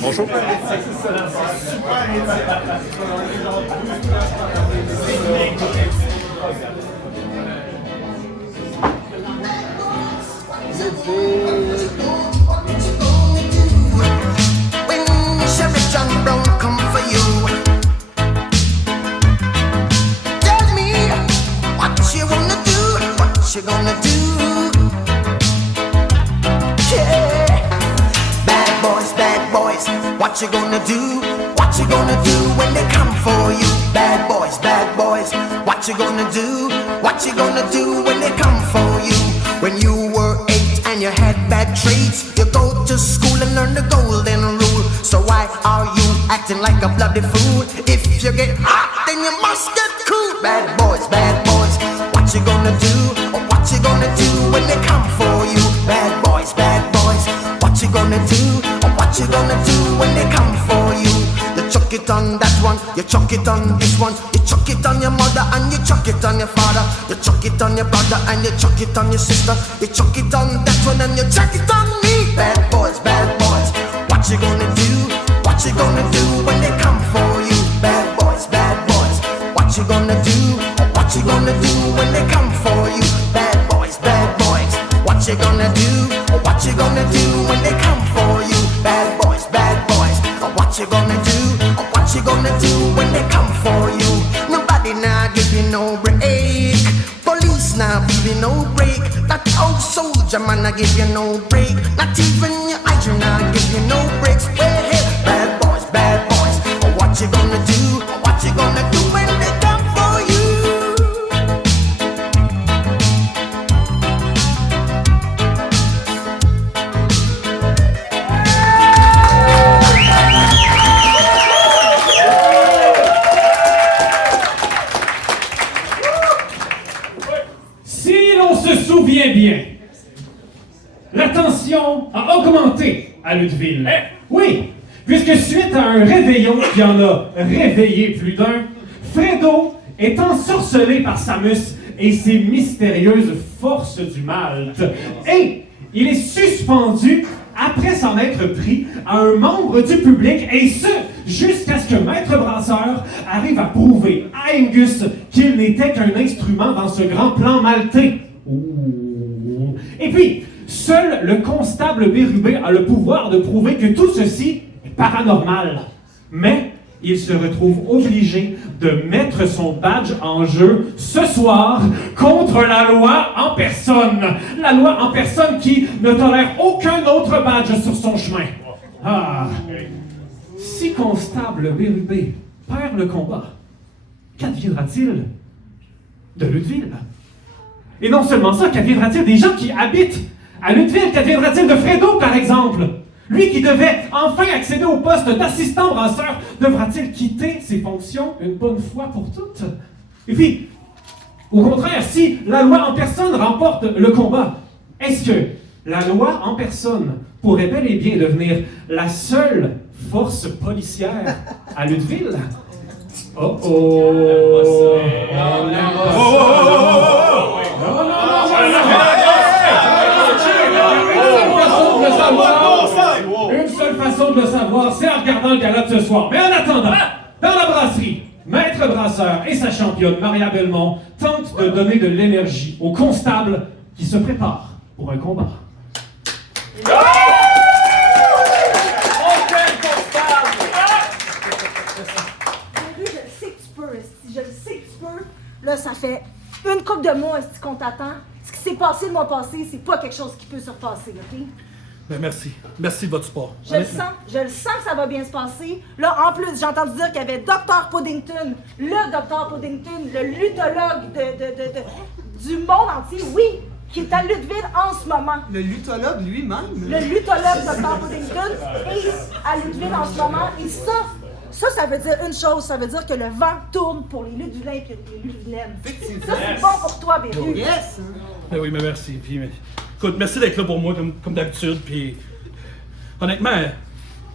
Bonjour. When Sheriff John Brown come for you, tell me what you wanna do, what you gonna do. Yeah, bad boys, what you gonna do, what you gonna do when they come for you. Bad boys, what you gonna do, what you gonna do when they come for you. When you were 8 and you had bad traits, you go to school and learn the golden rule. So why are you acting like a bloody fool? If you get hot, then you must get cool. Bad boys, what you gonna do? Or what you gonna do when they come for you? Bad boys, what you gonna do? Or what you gonna do when they come for you? You chuck it on that one, you chuck it on this one, you chuck it on your mother and you chuck it on your father, you chuck it on your brother and you chuck it on your sister, you chuck it on that one and you chuck it on me. Bad boys, what you gonna do? What you gonna do when they come for you? Bad boys, what you gonna do? What you gonna do when they come for you? Bad boys, what you gonna do? What you gonna do when they come for you? Bad boys, what you gonna do? What you gonna do when they come for you? Nobody now give you no break. Police now give you no break. That old soldier man I give you no break. Not even your eyes now give you no breaks. Well, hey, bad boys, what you gonna do? What you gonna do when they come for you? Si l'on se souvient bien, la tension a augmenté à Lutteville. Oui, puisque suite à un réveillon qui en a réveillé plus d'un, Fredo est ensorcelé par Samus et ses mystérieuses forces du mal. Et il est suspendu après s'en être pris à un membre du public, et ce, jusqu'à ce que Maître Brasseur arrive à prouver à Angus qu'il n'était qu'un instrument dans ce grand plan maltais. Ouh. Et puis, seul le constable Bérubé a le pouvoir de prouver que tout ceci est paranormal. Mais il se retrouve obligé de mettre son badge en jeu ce soir contre la loi en personne. La loi en personne qui ne tolère aucun autre badge sur son chemin. Ah! Si constable Bérubé perd le combat, qu'adviendra-t-il de Lutteville? Et non seulement ça, qu'adviendra-t-il des gens qui habitent à Lutteville? Qu'adviendra-t-il de Fredo, par exemple? Lui qui devait enfin accéder au poste d'assistant brasseur, devra-t-il quitter ses fonctions une bonne fois pour toutes? Et puis, au contraire, si la loi en personne remporte le combat, est-ce que la loi en personne pourrait bel et bien devenir la seule force policière à Lutteville? Oh oh! Une seule façon de le savoir, c'est en regardant le galop de ce soir. Mais en attendant, dans la brasserie, Maître Brasseur et sa championne Maria Belmont tentent de donner de l'énergie au constable qui se prépare pour un combat. Je le sais que tu peux, Esti, je le sais que tu peux. Là, ça fait une couple de mois Esti, qu'on t'attend. Ce qui s'est passé le mois passé, c'est pas quelque chose qui peut se repasser, OK? Ben merci. Merci de votre support. Je le sens que ça va bien se passer. Là, en plus, j'ai entendu dire qu'il y avait Dr. Puddington, le Dr. Puddington, le luthologue du monde entier, oui, qui est à Lutteville en ce moment. Le luthologue lui-même? Le luthologue Dr. Puddington est à Lutteville en ce moment. Et ça veut dire une chose, ça veut dire que le vent tourne pour les Lutteviliens et les Luttevillaines. Ça, c'est bon pour toi, Béru. Yes! Ben oui, mais merci. Puis, écoute, merci d'être là pour moi, comme d'habitude. Puis, honnêtement,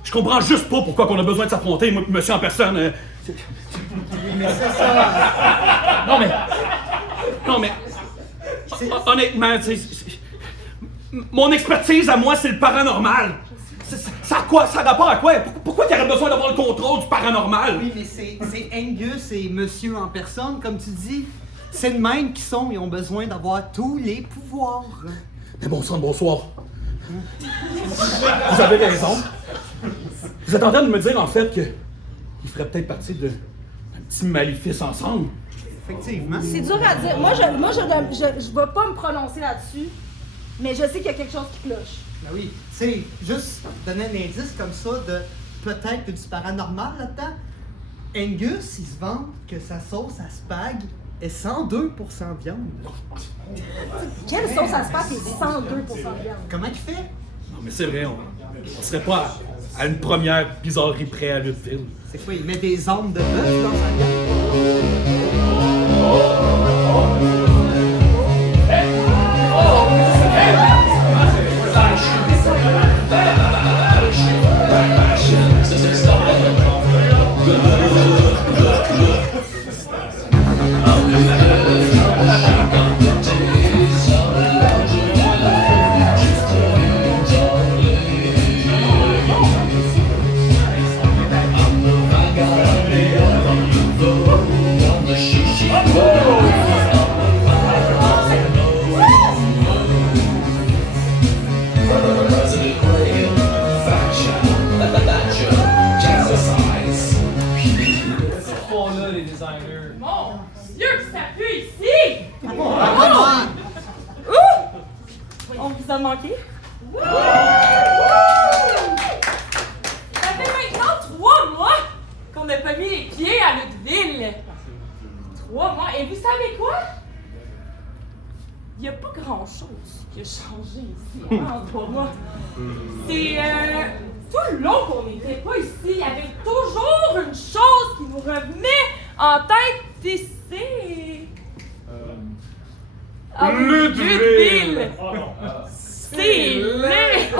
je comprends juste pas pourquoi on a besoin de s'affronter, moi et monsieur en personne. Mais c'est ça! Non, mais... Honnêtement, tu sais, mon expertise à moi, c'est le paranormal. Ça a quoi? Ça a rapport à quoi? Pourquoi il y aurait besoin d'avoir le contrôle du paranormal? Oui, mais c'est Angus et monsieur en personne, comme tu dis. C'est le même qu'ils sont, ils ont besoin d'avoir tous les pouvoirs. Mais bon sang, bonsoir. Vous avez raison. Vous êtes en train de me dire, en fait, qu'il ferait peut-être partie d'un petit maléfice ensemble. Effectivement. C'est dur à dire. Moi, je vais pas me prononcer là-dessus, mais je sais qu'il y a quelque chose qui cloche. Ben oui, c'est juste donner un indice comme ça de peut-être du paranormal là-dedans. Angus, il se vante que sa sauce à spag est 102% viande. Quelle sauce à spag est 102% viande? Comment il fait? Non, mais c'est vrai, on serait pas à une première bizarrerie près à Lutheville. C'est quoi, il met des âmes de bœuf dans sa viande? Mon Dieu, que ça pue ici! On vous a manqué? Ça fait maintenant 3 mois qu'on n'a pas mis les pieds à Lutheville. 3 mois. Et vous savez quoi? Il n'y a pas grand-chose qui a changé ici en 3 mois. C'est tout le long qu'on n'était pas ici, il y avait toujours une chose qui nous revenait en tête d'ici. Ah oui, Lutheville! C'est laid!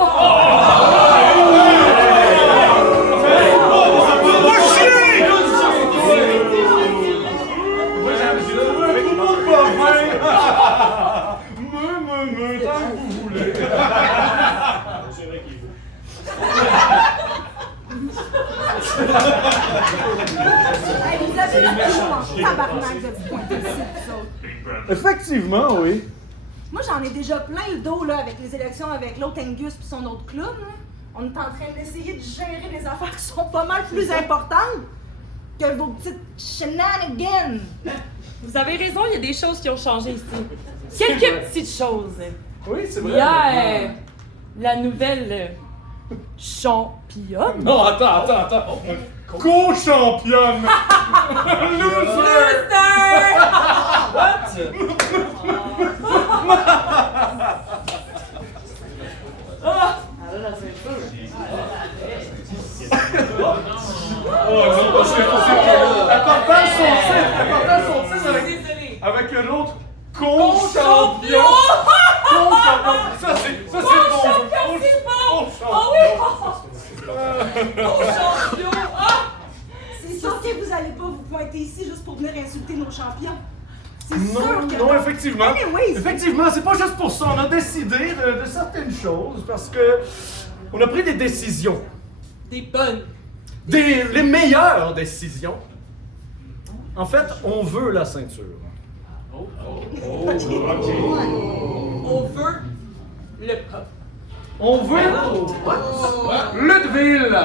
Hey, vous avez la toujours en tabarnak de vous pointer ici, vous autres. Effectivement, oui. Moi, j'en ai déjà plein le dos là, avec les élections avec l'autre Angus puis son autre clown. Là. On est en train d'essayer de gérer des affaires qui sont pas mal plus importantes que vos petites shenanigans. Vous avez raison, il y a des choses qui ont changé ici. Quelques petites choses. Oui, c'est Il vrai. y a la nouvelle championne. Non, attends. Co-championne! Loser! What? Oh non, apportant son titre Désolée. avec l'autre co-champion! Ça c'est bon! Champion, c'est bon! Oh oui! Champion! Ah! C'est sûr que vous allez pas vous pointer ici juste pour venir insulter nos champions. C'est sûr Non, que non, effectivement. Anyways, Effectivement, c'est pas juste pour ça. On a décidé de certaines choses parce que on a pris des décisions. Des bonnes. Les meilleures décisions. En fait, on veut la ceinture. On veut le pop. On veut Lutheville.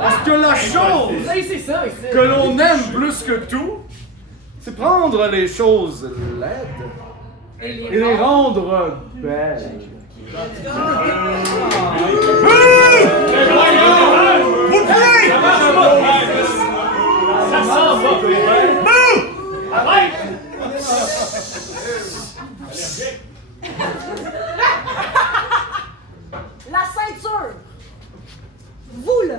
Parce que la chose que l'on aime plus que tout, c'est prendre les choses laides et les rendre belles. Vous plaît! Ça sent pas Arrête! la ceinture! Vous là!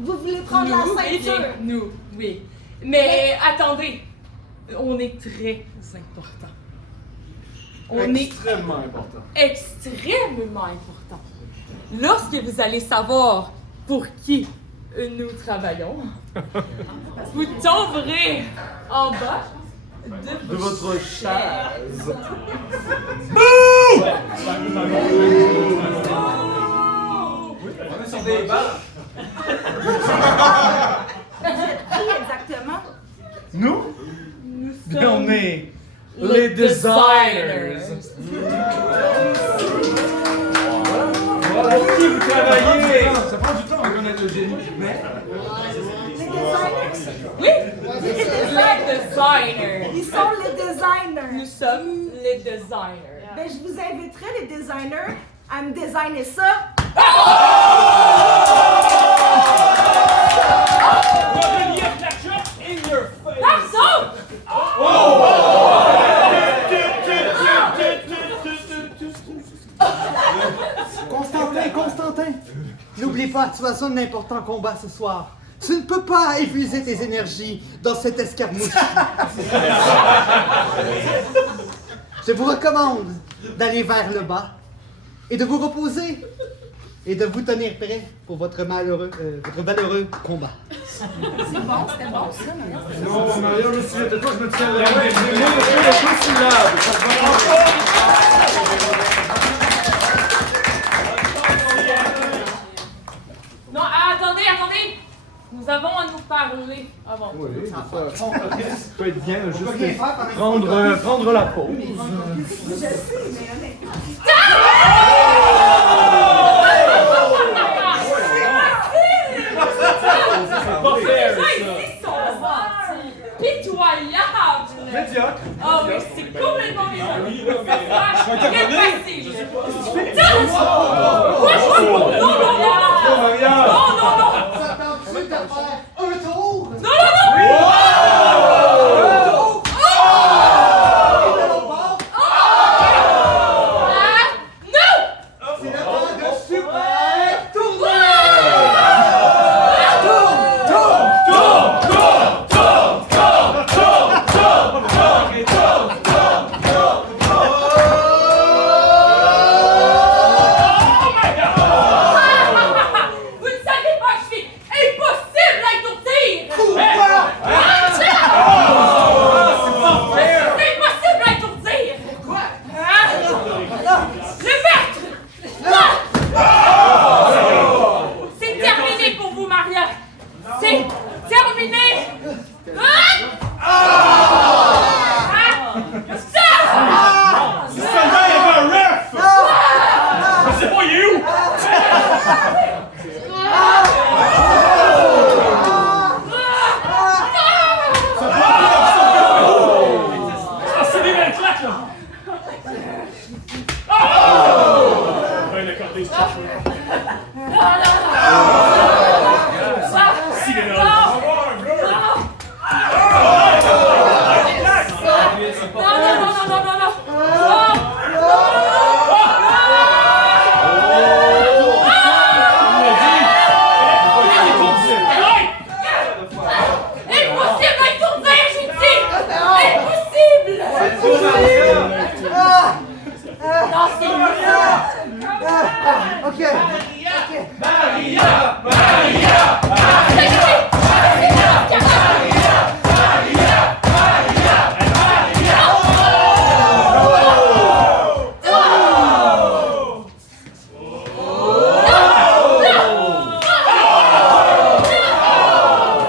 Vous voulez prendre la ceinture! Nous, oui. Mais attendez, on est très important. On est Extrêmement important. extrêmement important. Lorsque vous allez savoir pour qui nous travaillons, vous tomberez en bas De votre chaise. sur des bancs. Qui exactement? Nous? Nous On est les designers. Pour qui vous travaillez? Ça prend du temps à connaître le génie. Mais Oui, les designers. Ils sont les designers. Nous sommes les designers. Ben, je vous inviterai, les designers, à me designer ça. Pardon! Constantin! N'oublie pas, tu vas sur un important combat ce soir. Tu ne peux pas épuiser tes énergies dans cette escarmouche. Je vous recommande d'aller vers le bas et de vous reposer et de vous tenir prêt pour votre valeureux combat. C'est bon, c'était bon, ça, Maria. non, Maria, je suis de toi, je me tiendrai. Moi, je suis là. Non, attendez. Nous avons à nous parler avant. Oui, c'est ça. Ça peut être bien juste prendre la pause. Je sais, mais honnêtement. Les gens ici sont gentils, pitoyables. Médiocre. Ah oui, c'est complètement médiocre. Très facile. Maria. Non. Ça tente-tu de faire un tour? Non. C'est le temps de super tourner! Vous ne savez pas, je suis impossible à étourdir. C'est impossible à étourdir. Pourquoi? Le maître. C'est terminé pour vous, Maria. C'est terminé. Si seulement il y avait un ref! Je sais pas, il est où? Ah, c'est des belles claques, là! Ben, d'accord, des Si, les gars. Impossible à étourdir, j'ai dit. Impossible. Non, c'est Ok.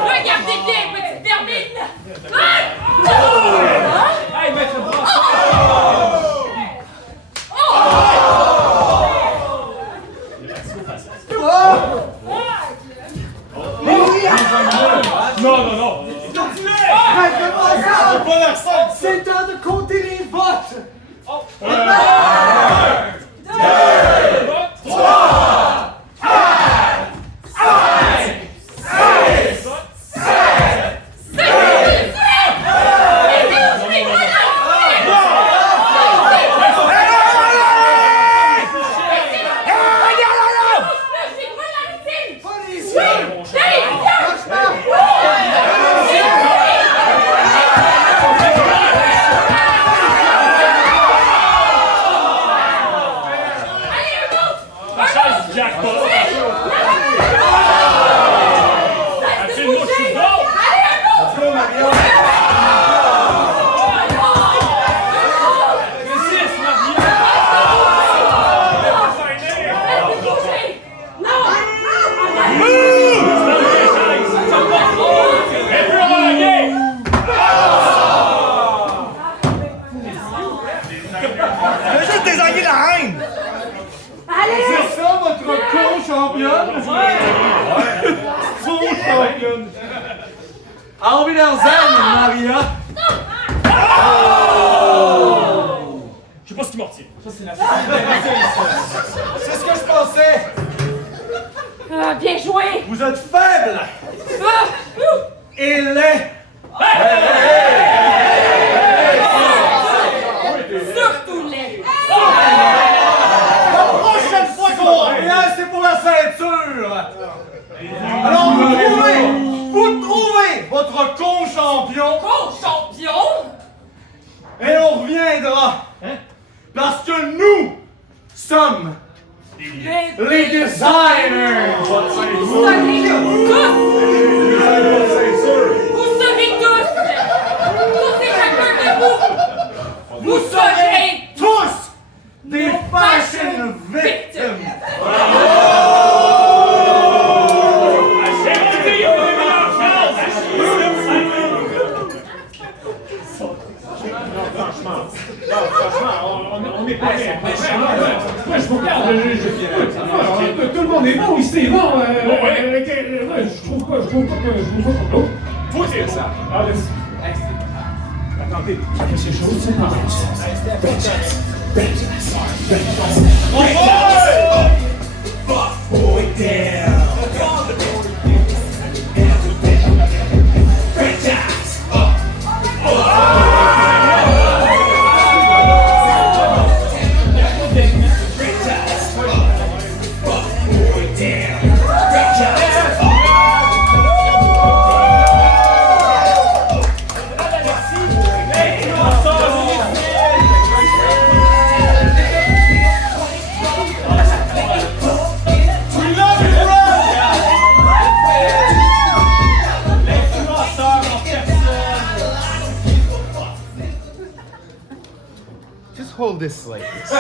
Regardez bien, petite vermine. Hey, maître Brass! Non. C'est le temps de compter les votes! Jackpot! Absolument, je suis bon! Résiste, Maria! Non! championne! Faux championne! Auf Wiedersehen, Maria! Je sais pas ce qui m'en retient. C'est ce que je pensais! Ah, bien joué! Vous êtes faible! Ah, Et laid! surtout les... La prochaine fois qu'on revient, c'est pour la ceinture! Alors vous trouvez votre con-champion Co-champion! et on reviendra! Parce que nous sommes les designers! Vous serez tous et chacun de vous serez tous des fashion victims! On est pas bien. Moi, je vous regarde. Tout le monde est bon ici, non? Je trouve pas que... Toi, c'est ça. Ah, laisse. Attendez, c'est chaud, c'est pas Just hold this like this.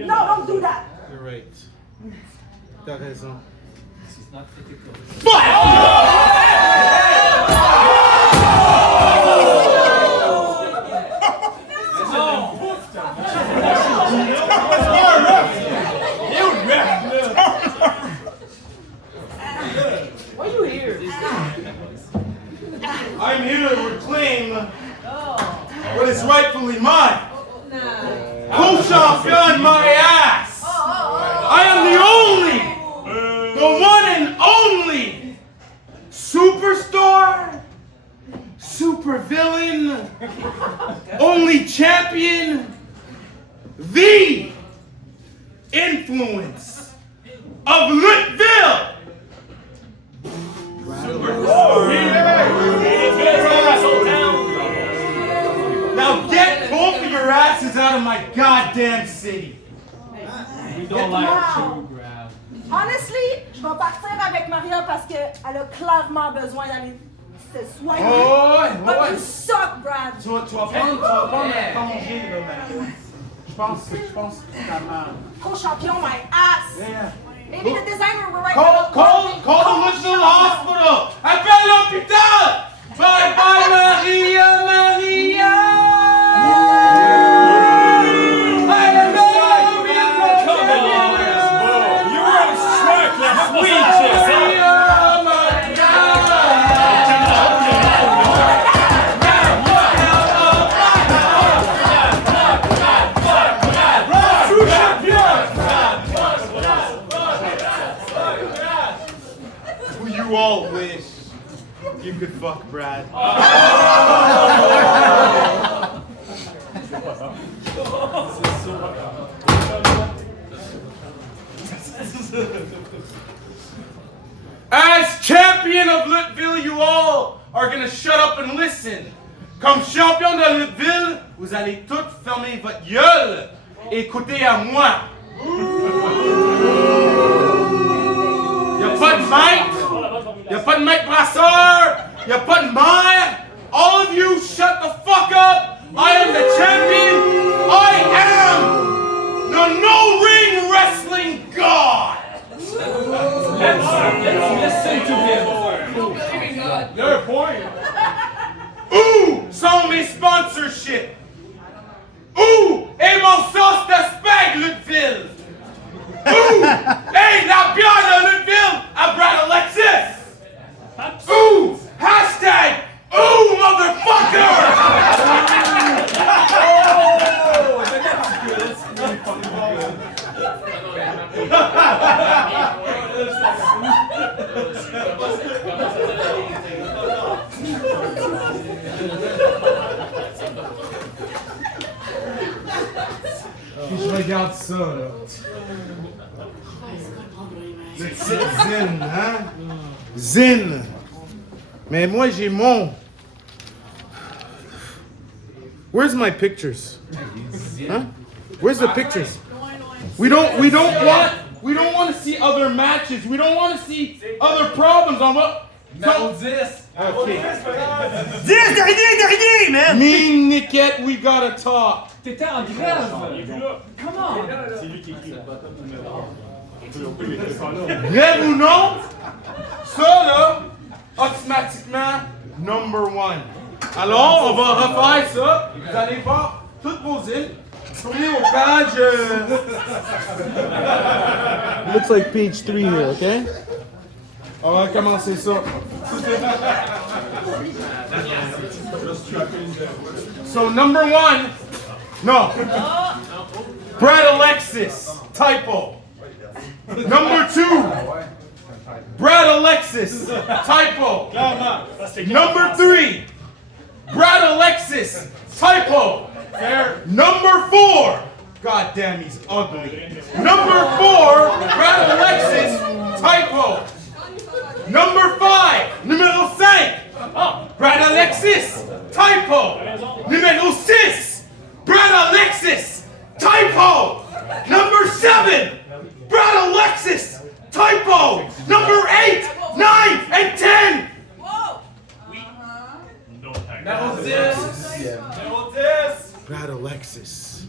No, don't do that. You're right. T'as raison. Why are you here? I'm here to reclaim what is rightfully mine. Co-champion my ass! I am the one and only superstar, supervillain, only champion, the influence of Lutville! Now get both of your asses out of my goddamn city! Honestly, je vais partir avec Maria parce qu'elle a clairement besoin d'aller se soigner. Ouais, But ouais. you suck, Brad. Tu vas prendre un congé, là, man. Je pense vraiment. Co-champion, my ass. Yeah. Maybe the designer will write Call the Little Hospital! Appelle l'hôpital! Bye bye, Maria, Maria! I love you! Come on! You were on strike last week, Maria, Maria! You all wish you could fuck Brad. As champion of Lutville, you all are gonna shut up and listen. Comme champion de Lutville, vous allez toutes fermer votre gueule et écouter à moi. maître brasseur, y a pas de maire. All of you, shut the fuck up. I am the champion. I am the no-ring wrestling god. Let's listen to him. Your point. Ooh, sans mes sponsorship. Ooh, et mon sauce de spag, Lutville. Ooh, hey, la bière de Lutville à Brad Alexis. Ooh, hashtag, ooh, motherfucker. Puis je regarde ça, là. Le titre Zin, hein? Zin. Mais moi, j'ai mon... Where's my pictures? Huh? Where's the pictures? We don't want to see other matches. We don't want to see other problems on what. So, Okay. Dernier, man! me and Nickette, we gotta talk. T'étais en grève. Come on. Bref ou non, ça là, automatiquement, number one. Alors, on va refaire ça. Vous allez voir toutes vos îles. Tournez aux pages. Looks like page 3 here, okay? On va commencer ça. So, number one, no. Brad Alexis, typo. Number two, Brad Alexis, typo. Number three, Brad Alexis, typo. Number four, god damn, he's ugly. Number four, Brad Alexis, typo. Number five, numéro 5, Brad Alexis, typo. Numéro 6, Brad Alexis, typo. Number 7, Brad Alexis, typo. Number 8, 9, and 10. Brad Alexis.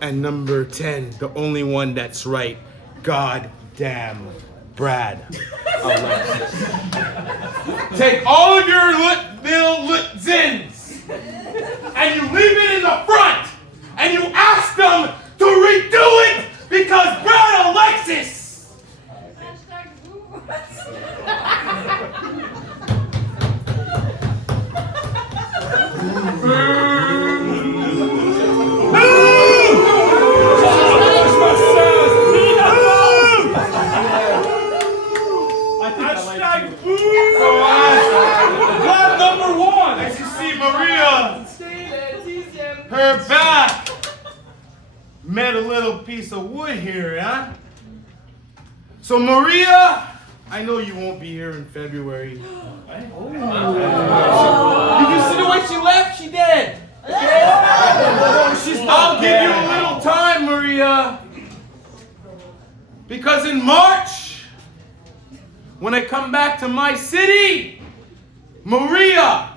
And number 10, the only one that's right. God damn Brad Alexis. Take all of your zins and you leave it in the front and you ask them to redo it because Brad Alexis. Blood number 1. As you see, Maria, her back met a little piece of wood here, huh? So Maria, I know you won't be here in February. Did you see the way she left? She did. I'll give you a little time, Maria. Because in March, when I come back to my city, Maria,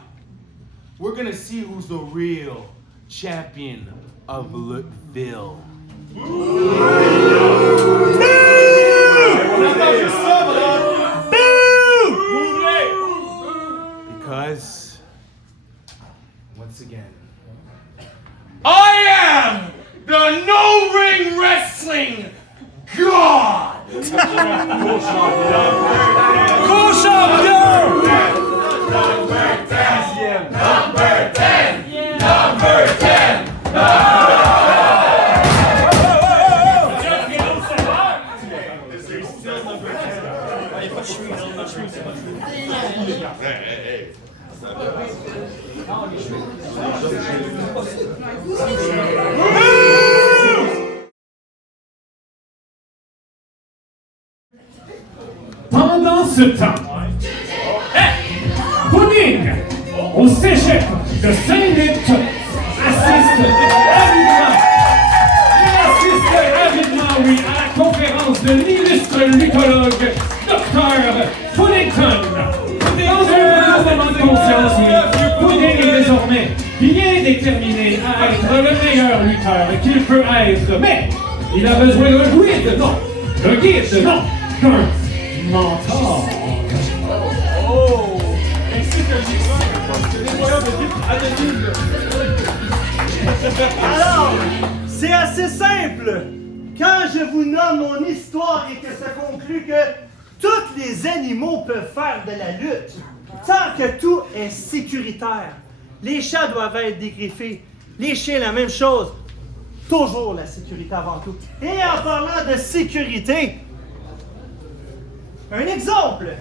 we're gonna see who's the real champion of Luteville. Because, once again, I am the no-ring wrestling god! Pendant ce temps, Pudding, au cégep de Saint-Luc, assiste avidement, oui, à la conférence de l'illustre luthologue, Dr. Puddington. totalement conscience, oui, Pudding est désormais bien déterminé à être le meilleur lutteur qu'il peut être. Mais il a besoin d'un guide, non. D'un guide, non. D'un mentor. Oh! Ainsi que les moyens de vivre anonyme. Alors, c'est assez simple. Quand je vous nomme mon histoire et que ça conclut que tous les animaux peuvent faire de la lutte, tant que tout est sécuritaire. Les chats doivent être dégriffés. Les chiens, la même chose. Toujours la sécurité avant tout. Et en parlant de sécurité, un exemple.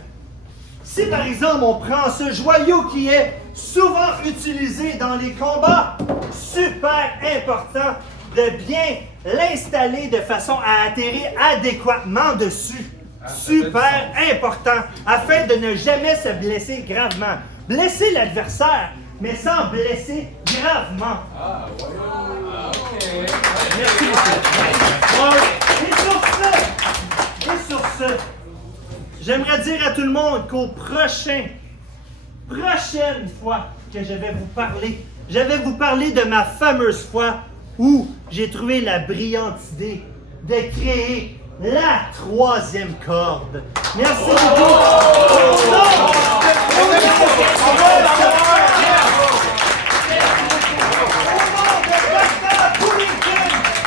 Si par exemple on prend ce joyau qui est souvent utilisé dans les combats, super important de bien l'installer de façon à atterrir adéquatement dessus. Super important, afin de ne jamais se blesser gravement. Blesser l'adversaire, mais sans blesser gravement. Merci beaucoup. Et sur ce, j'aimerais dire à tout le monde qu'au prochaine fois que je vais vous parler de ma fameuse fois où j'ai trouvé la brillante idée de créer la troisième corde. Merci beaucoup.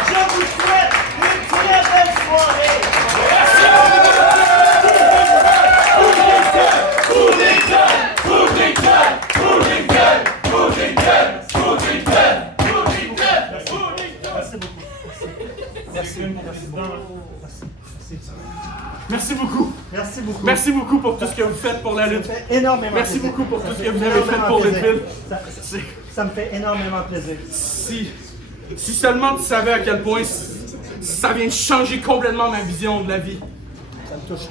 Je vous souhaite une très belle soirée. Merci beaucoup. Merci beaucoup. Merci beaucoup pour tout ce que vous faites pour la lutte. Ça me fait énormément Merci plaisir. beaucoup pour tout Ça ce fait que vous avez fait énormément pour plaisir. Lutteville. Ça me fait énormément plaisir. Si seulement tu savais à quel point ça vient de changer complètement ma vision de la vie. Ça me touche.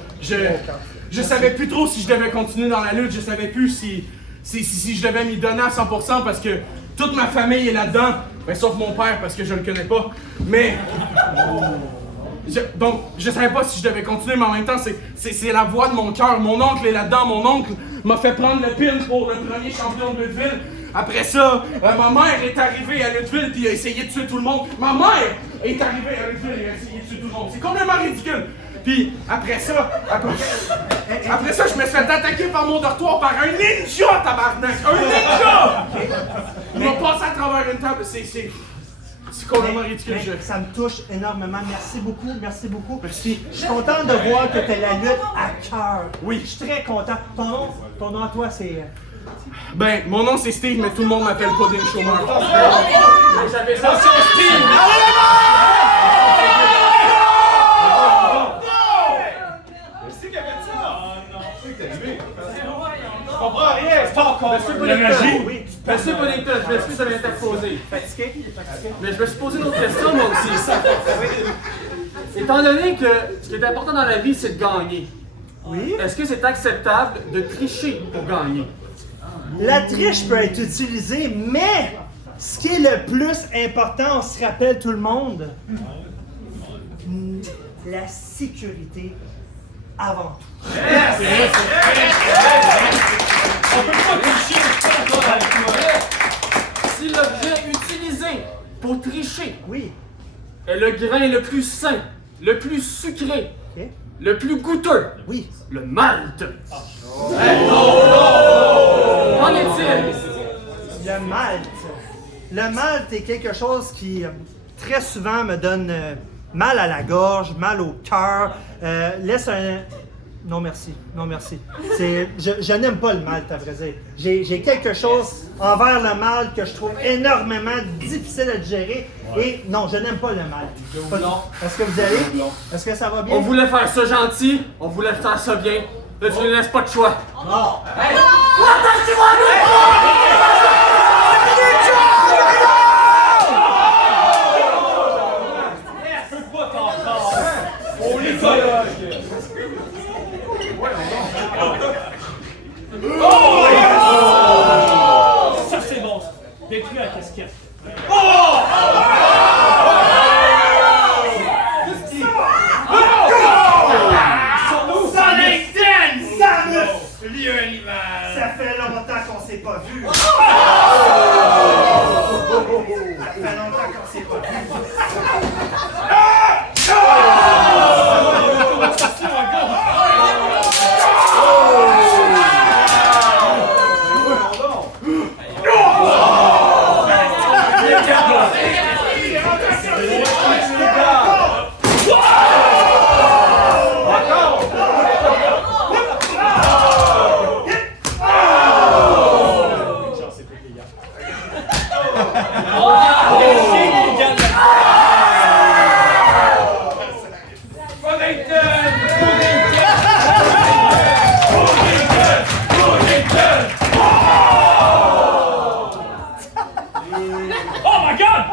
Je savais plus trop si je devais continuer dans la lutte. Je savais plus si je devais m'y donner à 100% parce que toute ma famille est là-dedans. Ben, sauf mon père parce que je le connais pas. Mais... Donc, je savais pas si je devais continuer, mais en même temps, c'est la voix de mon cœur. Mon oncle est là-dedans. Mon oncle m'a fait prendre le pin pour le premier champion de Lutteville. Après ça, ma mère est arrivée à Lutteville et a essayé de tuer tout le monde. Ma mère est arrivée à Lutteville et a essayé de tuer tout le monde. C'est complètement ridicule. Puis après ça, je me suis fait attaquer par mon dortoir par un ninja, tabarnak! Un ninja! Il m'a passé à travers une table. C'est complètement ridicule. Ça me touche énormément. Merci beaucoup, merci beaucoup. Puis, je suis content de voir que tu as la lutte à cœur. Oui. Je suis très content. Ton nom à toi, c'est... Ben, mon nom c'est Steve, mais tout le monde m'appelle Pudding Chômeur. J'avais ça, c'est Steve! C'est qui a fait ça? Non, c'est que t'as aimé. Je comprends rien, c'est pas encore. Monsieur Puddington, je m'excuse de m'interposer. Fatigué? Mais je me suis posé une autre question, moi aussi. Étant donné que ce qui est important dans la vie, c'est de gagner. Oui? Est-ce que c'est acceptable de tricher pour gagner? La triche peut être utilisée, mais ce qui est le plus important, on se rappelle tout le monde, la sécurité avant tout. Si l'objet utilisé pour tricher Oui. est le grain le plus sain, le plus sucré, OK? le plus goûteux, Oui. le malt. Qu'en est-il? Le malt. Le malt est quelque chose qui très souvent me donne mal à la gorge, mal au cœur, laisse un... Non merci, non merci. Je n'aime pas le malt, à vrai dire. J'ai quelque chose envers le malt que je trouve énormément difficile à digérer. Et non, je n'aime pas le malt. Est-ce que vous allez? Est-ce que ça va bien? On voulait faire ça gentil, on voulait faire ça bien. Là, tu ne laisses pas de choix. Ça c'est bon. Détruis la casquette. Ça fait longtemps s'est pas vu. Ça fait longtemps qu'on s'est pas vu. Oh my god!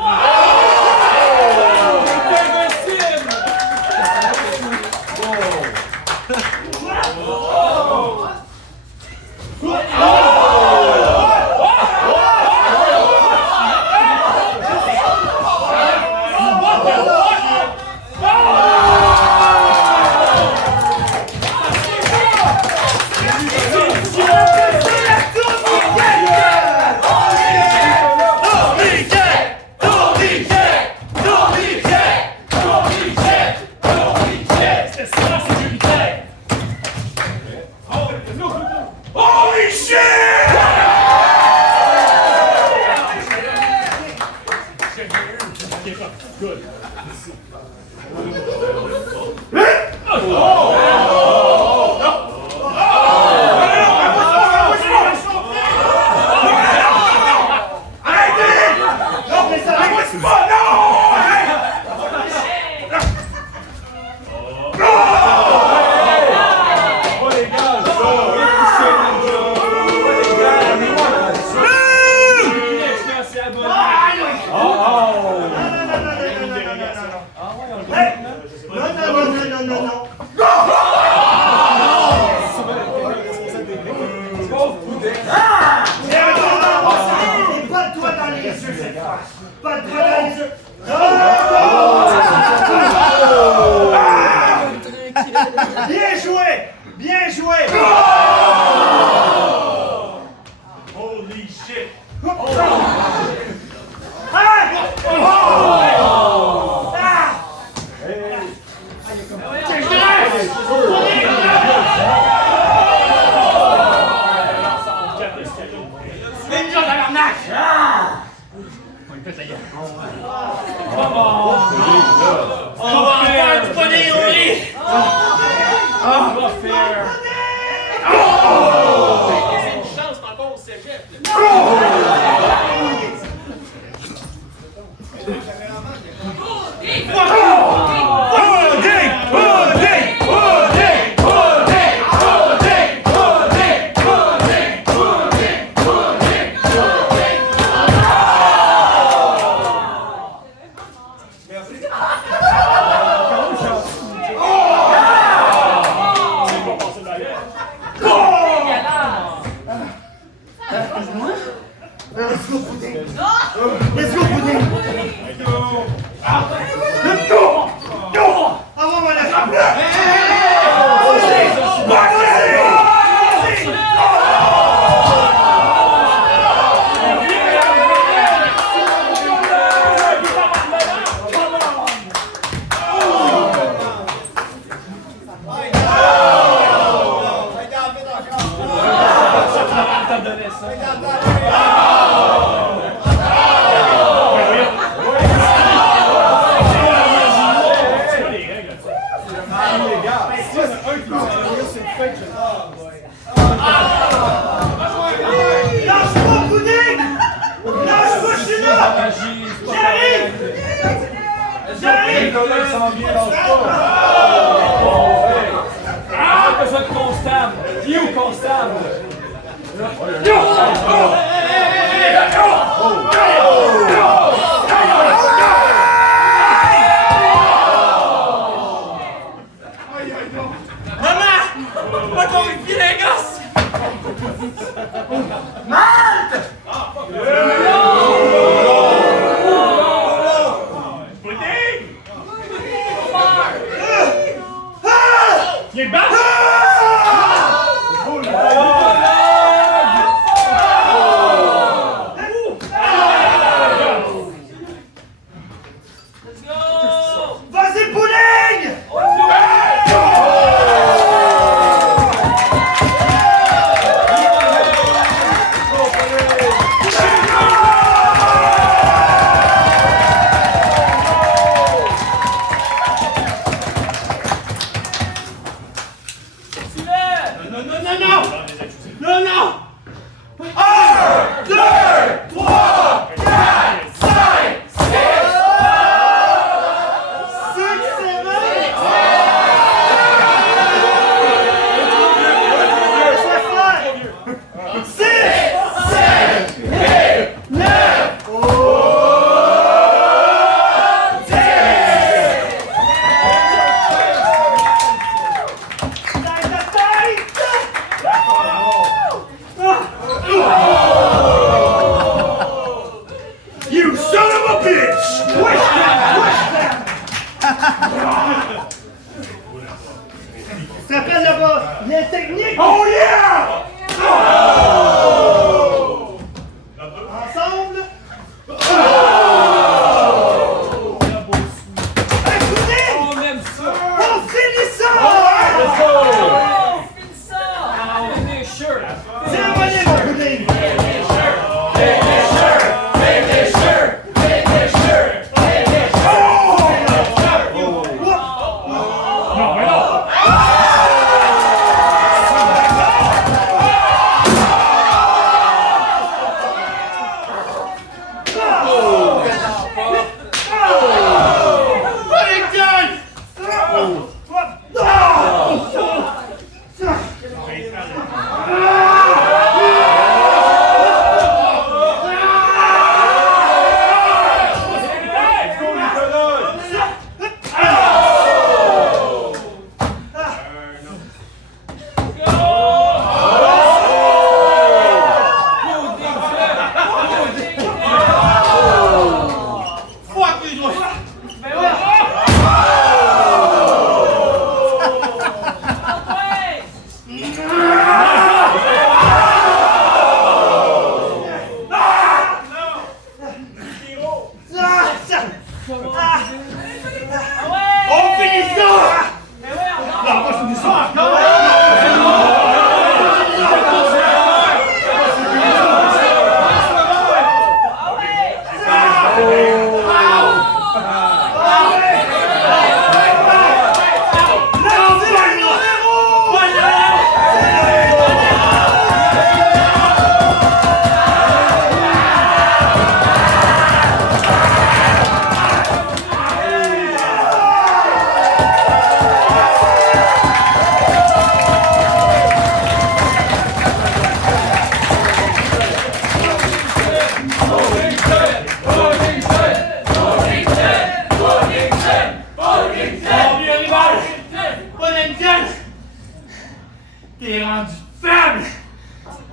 Bien joué! Bien joué! Holy shit! Il est bas! You son of a bitch! Ça s'appelle là-bas les techniques. Oh yeah! Ensemble. On aime ça! On finit ça! Finisher! C'est abonné, mon pudding! Non, mais non! On finit ça! Non, moi je finis ça encore! T'es rendu faible!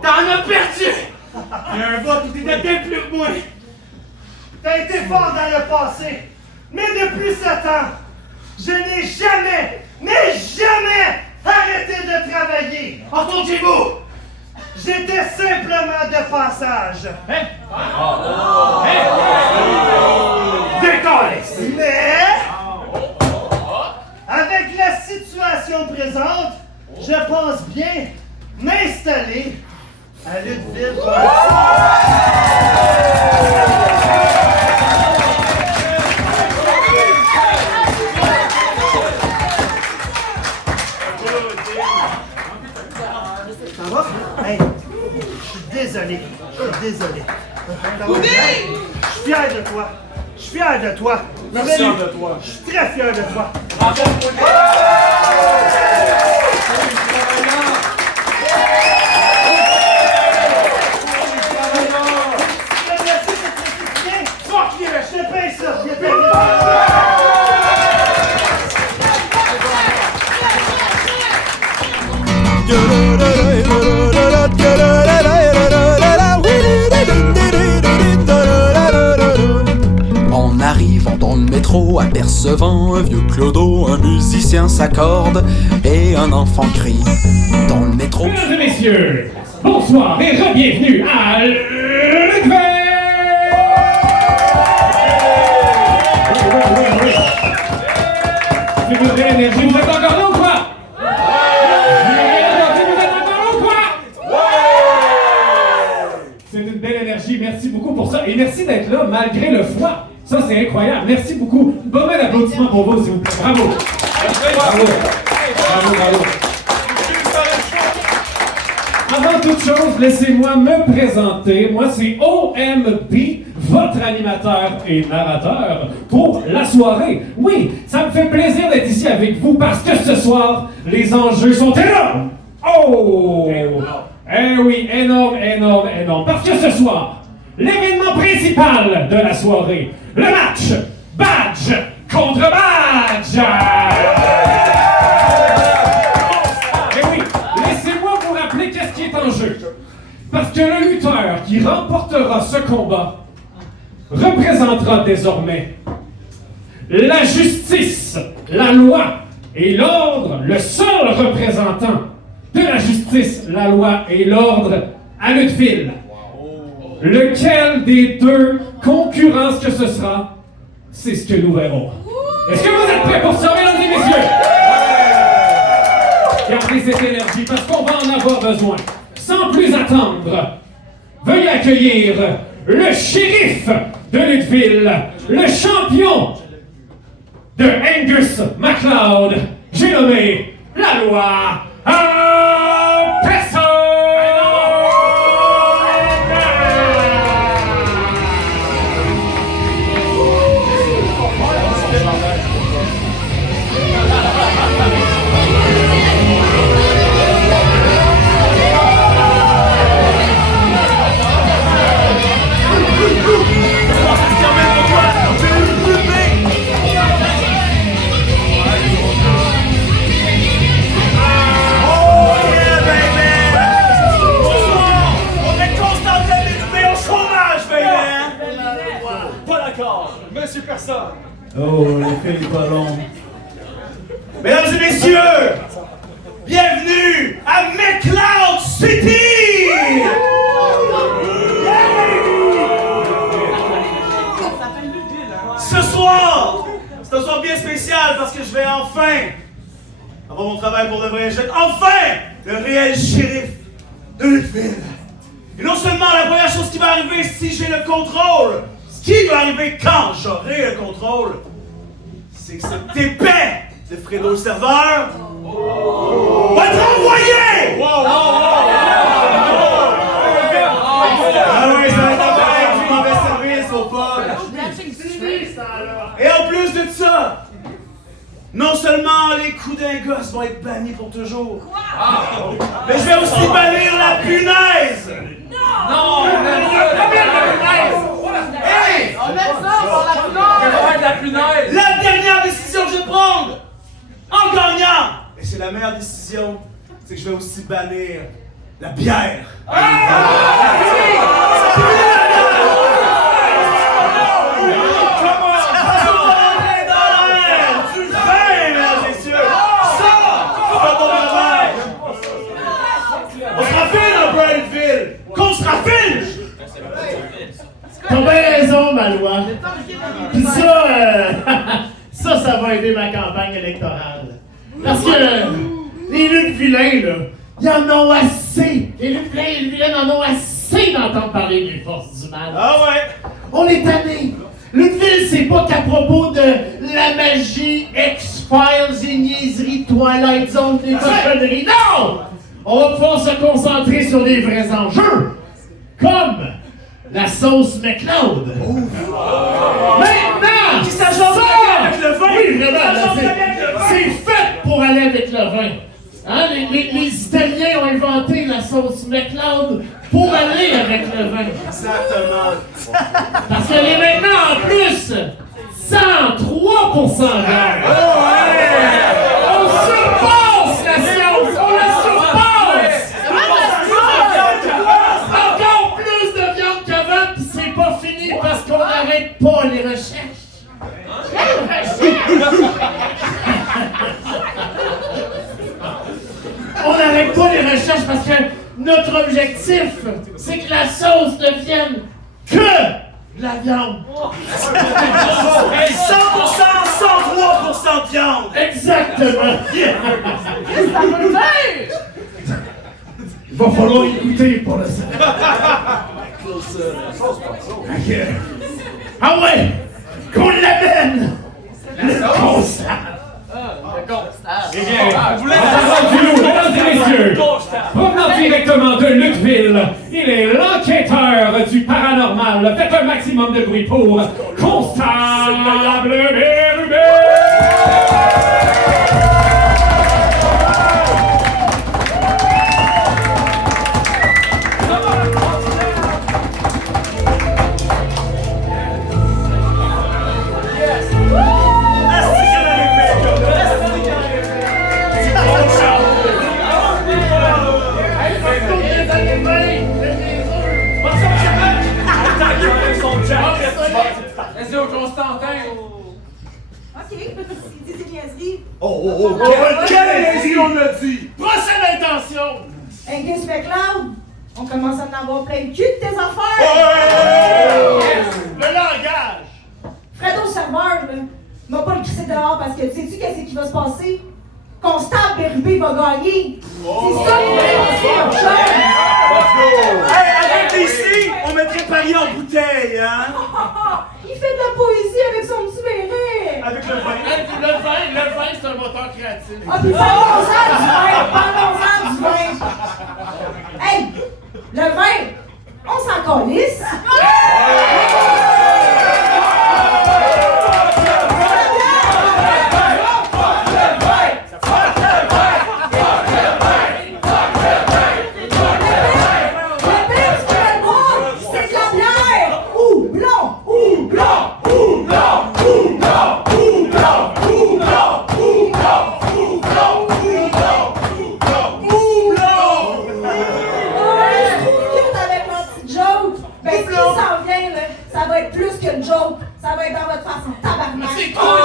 T'en as perdu! Il y a un bas qui t'était bien plus que moi! T'as été fort dans le passé, mais depuis ce temps, je n'ai jamais, mais jamais arrêté de travailler. Entendez-vous? J'étais simplement de passage. Décolle! Mais, avec la situation présente, je pense bien m'installer à Lutteville. Ça va? Hey, je suis désolé. Ça va? Hey, je suis fier de toi. Je suis fier de toi. Merci de toi. Je suis très fier de toi. Fuck yeah! Je te paye ça! Je te paye En arrivant dans le métro, apercevant un vieux clodo, un musicien s'accorde et un enfant crie. Dans le métro. Mesdames et messieurs, bonsoir et re-bienvenue à Lutteville! Si vous avez l'énergie, vous êtes encore là ou quoi? Vous êtes encore là ou quoi? C'est une belle énergie, merci beaucoup pour ça. Et merci d'être là malgré le froid. Ça, c'est incroyable. Merci beaucoup. Bon bel applaudissement pour vous, s'il vous plaît. Bravo. Bravo. Bravo, bravo. toute chose, laissez-moi me présenter. Moi, c'est OMB, votre animateur et narrateur pour la soirée. Oui, ça me fait plaisir d'être ici avec vous parce que ce soir, les enjeux sont énormes. Oh! Eh oui, énorme, énorme, énorme. Parce que ce soir, l'événement principal de la soirée, le match Badge contre Badge! Eh oui, laissez-moi vous rappeler qu'est-ce qui est en jeu. Parce que le lutteur qui remportera ce combat représentera désormais la justice, la loi et l'ordre, le seul représentant de la justice, la loi et l'ordre à Lutteville. Lequel des deux concurrents que ce sera, c'est ce que nous verrons. Est-ce que vous êtes prêts pour ça, mesdames et messieurs? Gardez cette énergie parce qu'on va en avoir besoin. Sans plus attendre, veuillez accueillir le shérif de Lutteville, le champion de Angus MacLeod. J'ai nommé la loi à personne! Monsieur Personne. Oh, le fil est pas long. Mesdames et messieurs, bienvenue à MacLeod City! Ce soir, c'est un soir bien spécial parce que je vais enfin avoir mon travail pour de vrai. Je vais être enfin le réel shérif de Lutteville. Et non seulement la première chose qui va arriver si j'ai le contrôle, ce qui va arriver quand j'aurai le contrôle, c'est que cette épée de Fredo le serveur va être envoyé! Ah oui, ça va être envoyé du mauvais service au pub. Et en plus de ça, non seulement les coups d'un gosse vont être bannis pour toujours, mais je vais aussi bannir la punaise! Non! Hey! On aime ça, la punaise! La dernière décision que je vais prendre en gagnant, et c'est la meilleure décision, c'est que je vais aussi bannir la bière. Qu'on se raffine! T'as bien raison, ma loi. Pis ça, ça va aider ma campagne électorale. Parce que les Luttevillains, là, ils en ont assez. Les Luttevillains en ont assez d'entendre parler des forces du mal. Ah ouais? On est tannés. Lutteville, c'est pas qu'à propos de la magie, X-Files et niaiseries, Twilight Zone, des cochonneries. Non! On va pouvoir se concentrer sur des vrais enjeux, comme la sauce MacLeod. Maintenant, Qui s'ajoute avec le vin! Oui, vraiment, là, c'est fait pour aller avec le vin. Hein, les Italiens ont inventé la sauce MacLeod pour aller avec le vin. Exactement. Parce qu'elle est maintenant en plus 103% vert. On surpasse la science! On la surpasse! Encore plus de viande qu'avant, pis c'est pas fini parce qu'on n'arrête pas les recherches. On n'arrête pas les recherches parce que notre objectif, c'est que la sauce devienne que de la viande. 100%, 103% de viande! Exactement. Ça veut dire! Il va falloir écouter pour le savoir. Ok. Ah ouais! Qu'on l'amène! Le constat! Eh bien, mesdames et messieurs, provenant directement directement de Lutteville. Il est l'enquêteur du paranormal. Faites un maximum de bruit pour Constable Bérubé! Vas-y au Constantin! Ok, s'il dit des niaiseries. Quelle énergie on a dit? Prochaine intention! Angus McLeod, on commence à en avoir plein le cul de tes affaires. Le langage! Fredo serveur, là, m'a pas le crissé dehors parce que sais-tu qu'est-ce qui va se passer? Constable Bérubé va gagner. C'est ça qui va se passer, mon cher. Hey, avec ici, on mettrait Paris en bouteille, hein? Il fait de la poésie avec son petit béret. Avec le vin. Le vin, c'est un moteur créatif. Ah, puis parlons-en du vin, parlons-en du vin. Hey, le vin, on s'en calisse. Ça va être dans votre façon, tabarnak! C'est cool,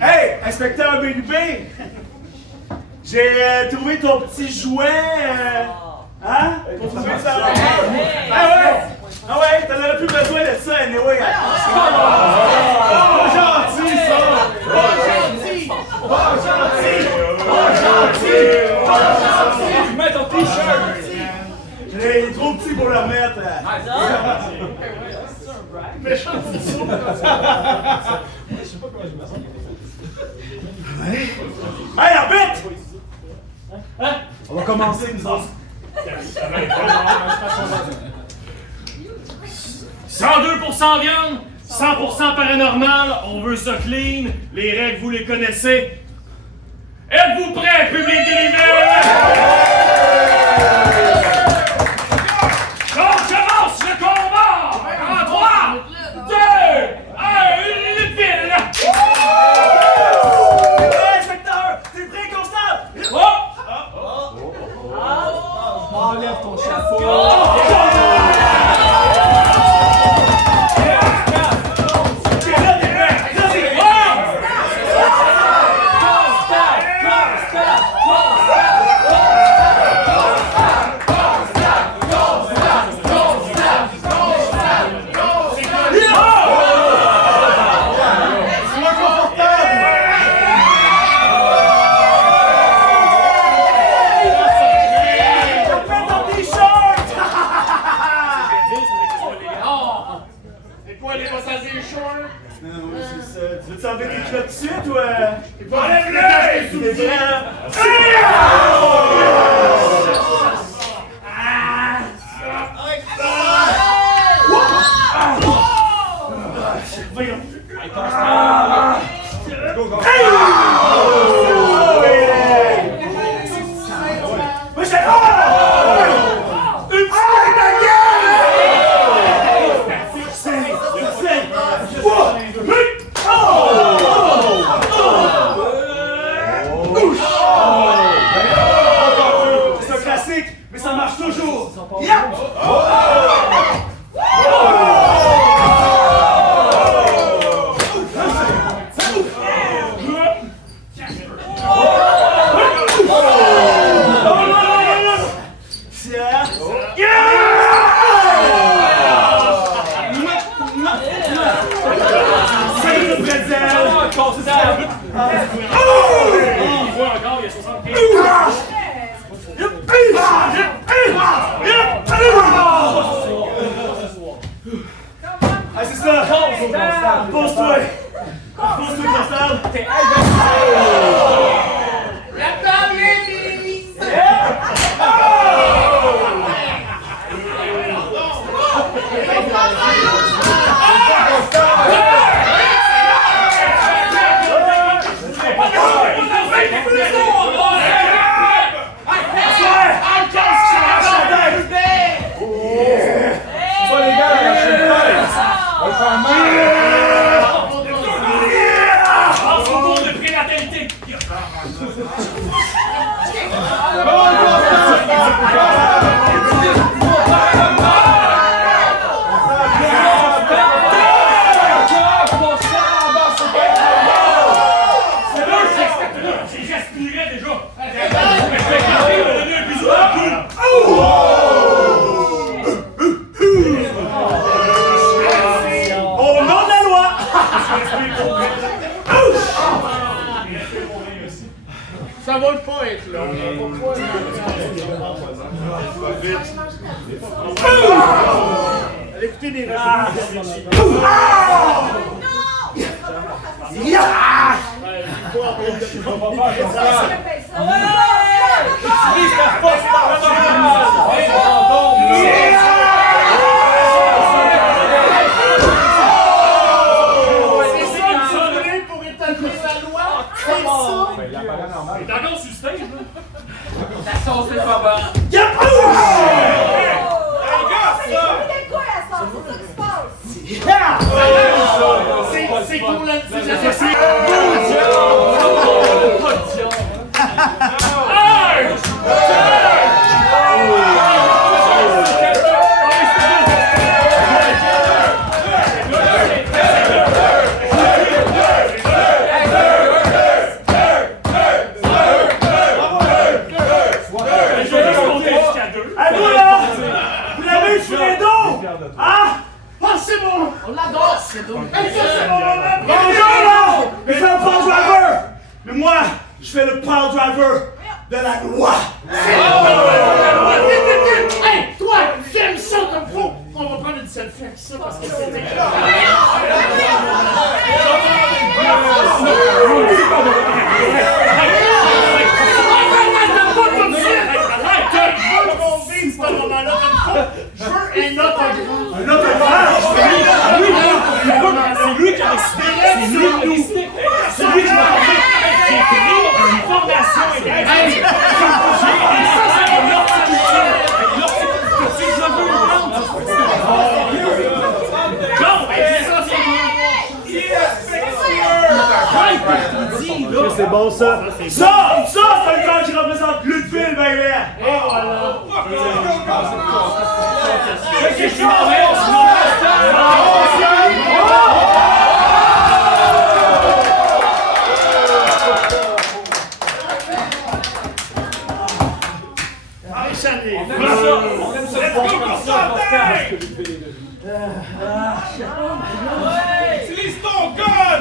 Hey, inspecteur Bérubé! J'ai trouvé ton petit jouet, hein? Pour trouver ça. Ah ouais, t'en aurais plus besoin de ça, anyway. Pas gentil, ça! Pas gentil! Mets ton t-shirt! Il est trop petit pour le remettre. Méchant, c'est ça. Hey, arbitre! On va commencer, nous autres. 102% viande, 100% paranormal, on veut ça clean, les règles vous les connaissez. Êtes-vous prêts, public de l'hiver? Donc commence le combat! En 3, 2, 1, Lutteville! Inspecteur! T'es prêt, constable? Enlève ton chapeau! Tu veux t'enlever tes culottes de suite ou Enlève-le! T'es prêt, hein? Voyons. C'est un classique, mais ça marche toujours. Yeah! Ah, c'est ça! Pose-toi! Pose-toi, constable! J'aspirais déjà. Au nom de la loi! Ça va pas être là. Allez écouter des Utilise ta force C'est ça que tu voulais pour établir la loi? C'est ça? T'es encore sur le stage, là? La sauce est pas bonne. C'est pour la Vous l'avez sur les dos! Ah! Ah, c'est bon! On l'adore, c'est donc. C'est bon moment! Bonjour là! Je fais le power driver! Mais moi, je fais le power driver de la loi! Hey, toi, j'aime ça comme faut! On va prendre une selfie avec ça parce que c'est je veux un autographe! Un autographe? C'est lui qui a décidé. C'est lui qui a décidé. C'est lui qui m'a fait. J'ai créé une formation intéressante. J'ai l'horticulture. Je veux une plante. Non, mais ça, c'est bon ça! Ça, c'est le corps qui représente Lutteville, baby! Et voilà! Allez, Chanel! On aime ça. Utilise ton gun!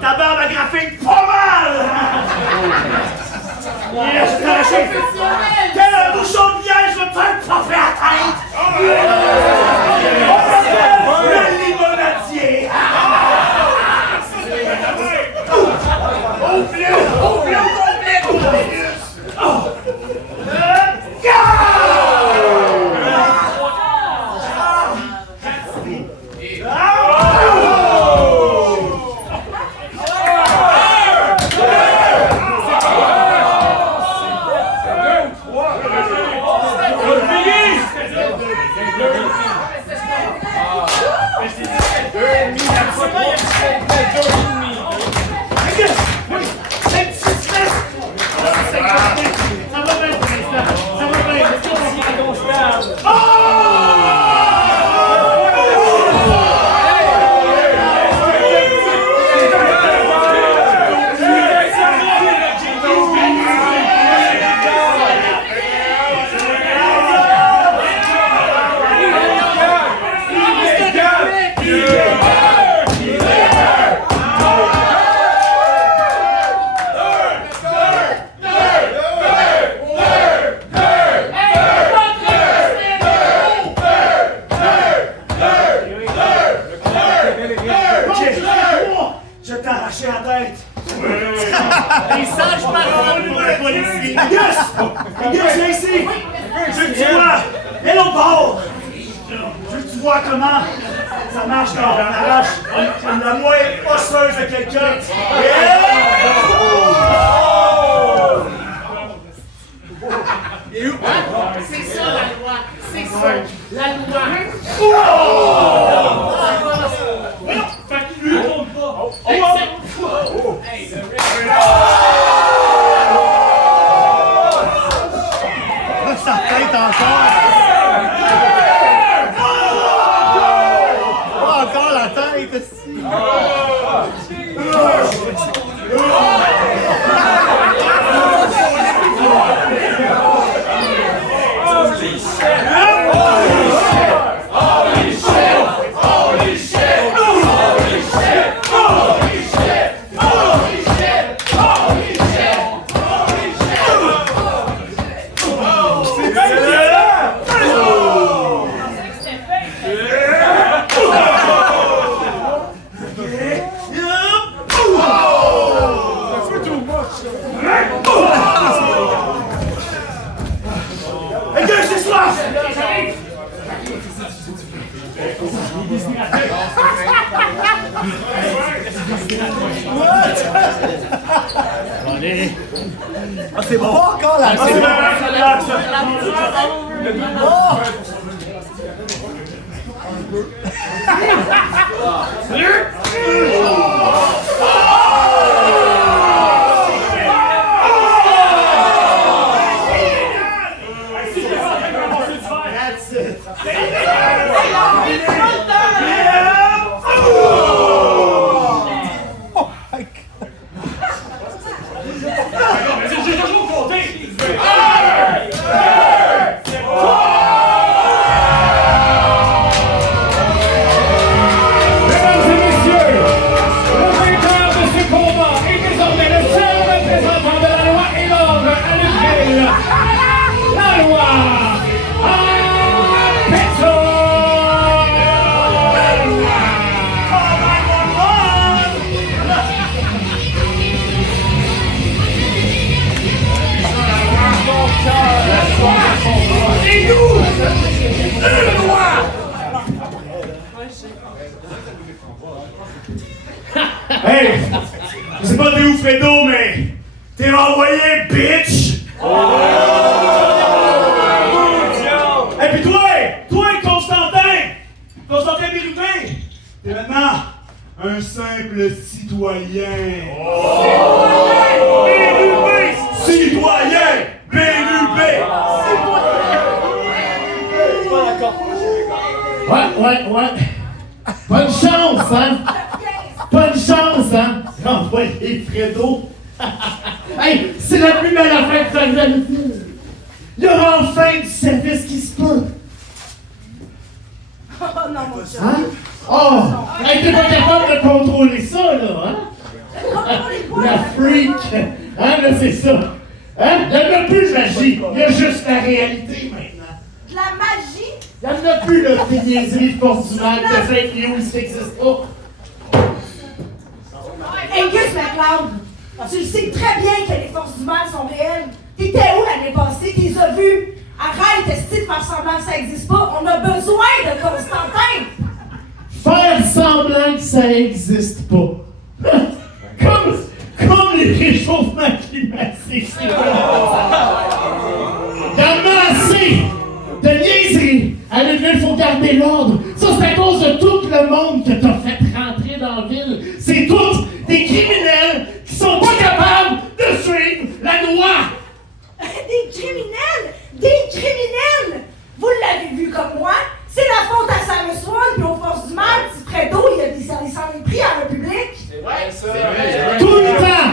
Ta barbe à graphique pas mal! Je t'ai arraché! Quel un bouchon de bière, je vais peut-être pas faire la tête! On s'appelle le limonadier! Ouvre-le au complet! Des sages paroles pour un policier. Angus, viens ici! Je veux que tu vois! Et l'autre bord! Je veux que tu vois comment ça marche quand on arrache la moelle osseuse de quelqu'un. C'est ça la loi. C'est ça la loi. Fait que lui tombe pas. Ça tête encore! Pas encore la tête, ici! Allez. Ah, c'est bon! Pas encore la tête! That's it. J'ai toujours compté! Mesdames et messieurs, le vainqueur de ce combat est désormais le seul représentant de la loi et l'ordre à Lutteville. La loi à Pétion! Et nous, une loi! Hey! Je sais pas t'es où, Fredo, mais t'es renvoyé, bitch! Et puis toi, Constantin Bérubé, t'es maintenant un simple citoyen. Bérubé! Citoyen! Bérubé! Ouais. Bonne chance, hein? Bonne chance, hein? Renvoyer Fredo. Hey, c'est la plus belle affaire de sa vie. Il y aura enfin du service qui se peut. Oh non, mon chat. Hein? Oh! Hey, t'es pas capable de contrôler ça, là, hein? Contrôlez quoi? La freak! Hein, là, c'est ça. Hein? Il n'y en a plus de magie. Il y a juste la réalité, maintenant. De la magie? Il n'y en a plus, là, des niaiseries de force du mal, de fake news qui n'existent pas. Angus MacLeod, tu le sais très bien que les forces du mal sont réelles. T'étais où l'année passée? Tu les as vues? Arrête, esti, de faire semblant que ça n'existe pas. On a besoin de Constantin. Faire semblant que ça n'existe pas. Comme les réchauffements climatiques. Il y en a assez de niaiseries. À Lutteville, il faut garder l'ordre. Ça, c'est à cause de tout le monde que t'as fait rentrer dans la ville. C'est tous des criminels qui sont pas capables de suivre la loi. Des criminels! Des criminels! Vous l'avez vu comme moi, c'est la faute à Sam Swan puis aux forces du mal si Fredo il s'en est pris à la République. C'est vrai, ça! Tout le temps,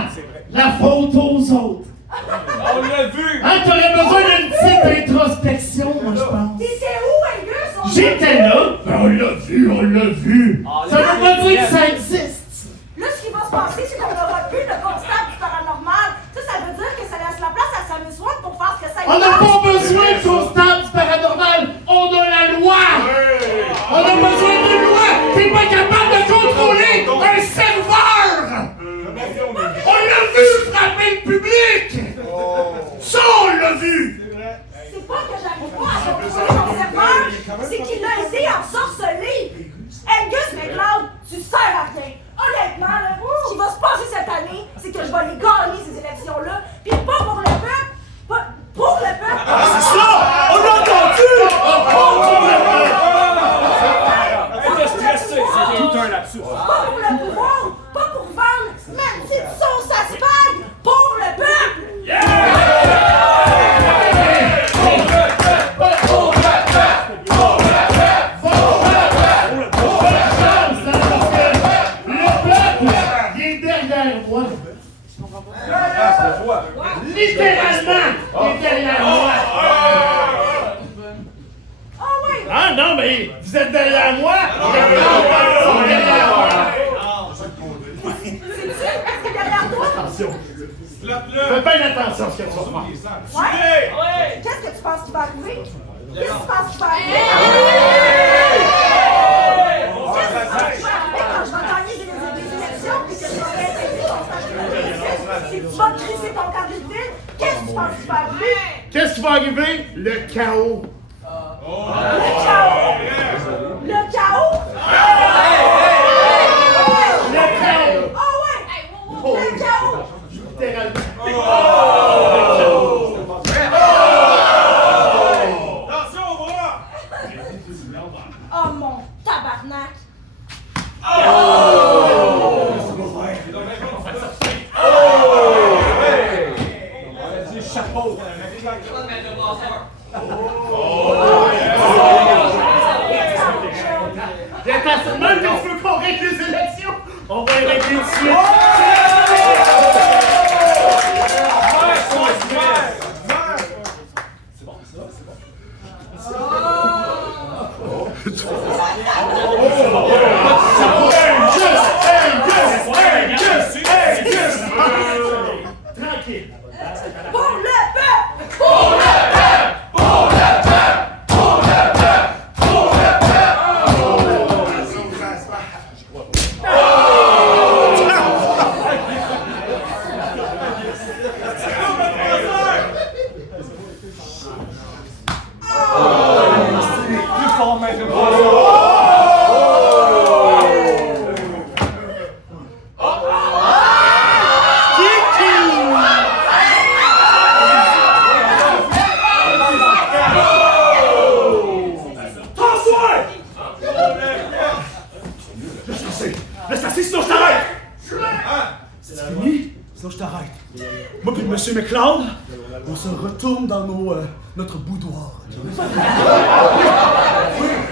la faute aux autres. On l'a vu! Hein, t'aurais besoin d'une petite introspection, moi, je pense. T'étais où, Angus? J'étais là. Ben, on l'a vu. Ça veut pas dire que ça existe. Là, ce qui va se passer, c'est qu'on n'aura plus de constable du paranormal. Ça veut dire que ça laisse la place à Sam Swan pour faire ce que ça On n'a pas besoin de constable du paranormal. On a la loi. On a besoin de loi. T'es pas capable de contrôler un serveur. On l'a vu frapper Littéralement! Il est derrière moi! Ah oui! Ah non, mais vous êtes derrière moi! Derrière moi! C'est derrière toi? Attention! Fais bien attention à ce que tu vas faire. Ouais? Qu'est-ce que tu penses qui va arriver? Qu'est-ce que tu penses qui va arriver? Qu'est-ce que tu penses qui va arriver quand je vais gagner des élections et que je vais réintégrer ton statut de et que tu vas crisser ton camp de ville? Qu'est-ce que tu penses qui va arriver? Qu'est-ce qui va arriver? Le chaos! Le chaos! Le chaos? Le chaos! Ah ouais! Le chaos! Littéralement! Oh mon tabarnak! Même que tu veux qu'on règle les élections, on va les régler tout de suite. Tranquille. Pour le peuple! Pour le peuple! Pour le peuple! Pour le peuple! Pour le Sinon je t'arrête! C'est fini? Sinon je t'arrête. Moi puis Monsieur McCloud, on se retourne dans notre boudoir.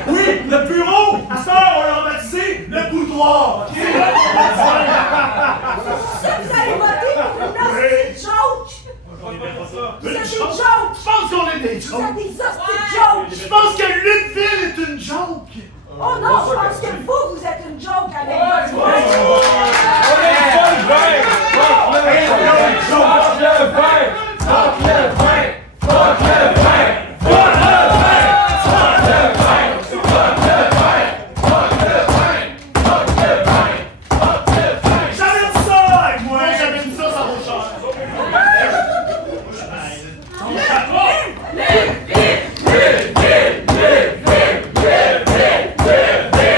Oui, le bureau! À ça, on l'a baptisé le boudoir! Vous allez voter pour une joke! Vous êtes des jokes! Je pense qu'on est des Vous jokes! êtes des hosties de jokes! Je pense que Lutteville est une joke! Oh non, je pense que vous